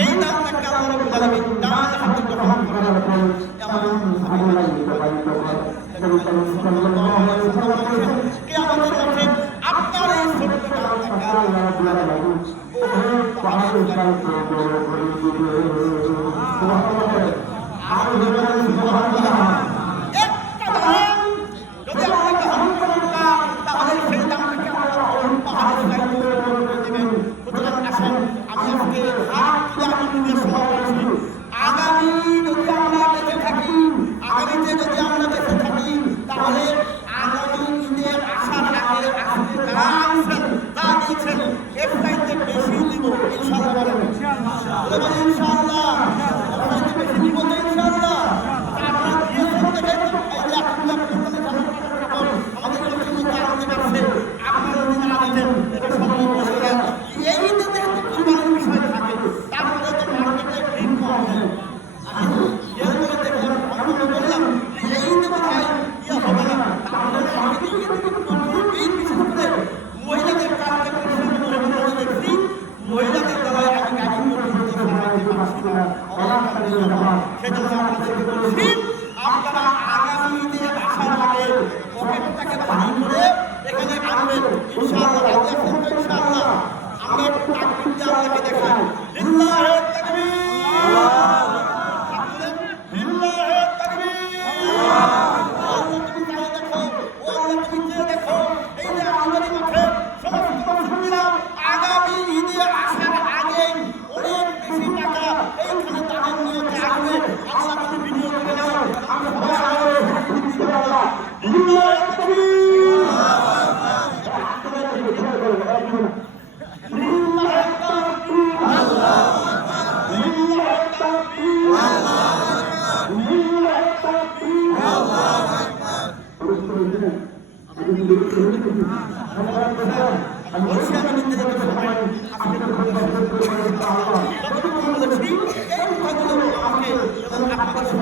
এই দানটাকে আল্লাহ রাব্বুল আলামিন ডান হাতে গ্রহণ করার পর এমন ভালো লাগবে কিয়ামতের মাঠে আপনার এই ছোট্ট দানটাকে আল্লাহ রাব্বুল আলামিন পাহাড়ের কাছে করে দিবে। সুবহানাল্লাহ। আর বলেন সুবহানাল্লাহ। একটা দান যদি আমরা গ্রহণ করি না তাহলে সেই দানটাকে আল্লাহ পাহাড়ের কাছে করে দিবেন। সুতরাং আসুন আমি আজকে হাত তুলে আপনাদের সভা করছি, আগামী যদি আমরা বেঁচে থাকি, আগামীতে যদি আমরা বেঁচে থাকি তাহলে আগামী ঈদের আসার আগে আজকে যা আনছেন তা দিয়েছেন এর চাইতে বেশি দিব ইনশাআল্লাহ। বলেন ইনশাআল্লাহ। এর চাইতে বেশি দিব তো ইনশাআল্লাহ। আপনারা দিয়েছেন দেখে এই যে আপনারা আমাদের লক্ষ্মী আনতে পারছে, আপনারা যদি না দিতেন এটা সম্ভব হতো না। এই ঈদে যেহেতু কুরবানির বিষয় থাকে তারপরে তো মার্কেটে ভিড় কম হয়। আমি এরপরে দেখলাম আমি বললাম এই ঈদে কোথায় ইয়ে হবে না, তাহলে মার্কেটে এই বিশেষ করে মহিলাদের কাজকে পরিশ্রম করে দেখছি মহিলাদের দ্বারাই আমি গাড়ি করতে পারছি না। সেজন্য আপনাদেরকে বলছি আপনারা আগামী ঈদে আসার আগে পকেটটাকে ভারী করে এখানে আনবেন ইনশাআল্লাহ। রাজি আছেন তো ইনশাআল্লাহ? আমরা একটু তাকবীর দিয়ে আল্লাহকে দেখাই। লিল্লাহি তাকবীর, লিল্লাহি তাকবীর। আল্লাহ তুমি তাই দেখো, ও আল্লাহ তুমি চেয়ে দেখো এই যে আমাদের মাঠে সমস্ত মুসলিমরা আগামী ঈদে আসার আগে অনেক বেশি টাকা এইখানে দানের নিয়তে আসবে। আল্লাহ তুমি বিনিয়োগ করে নাও। আমরা সবাই আল্লাহ লিল্লাহি তাকবীর। আমি